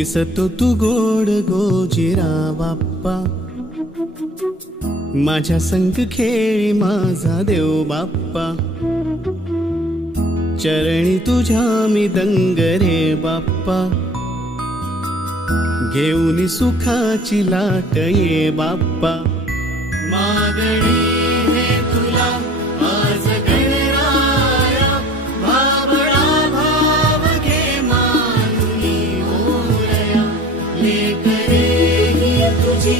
दिसतो तू गोड गोजिरा बाप्पा, माझ्या संग खेळी माझा देव बाप्पा, चरणी तुझ्या मी दंग रे बाप्पा, घेऊन सुखाची लाट ये बाप्पा। मागणी हे तुला आज गणराया, भावळा भाव घे मानुनी ओरया, लेकरे ही तुझी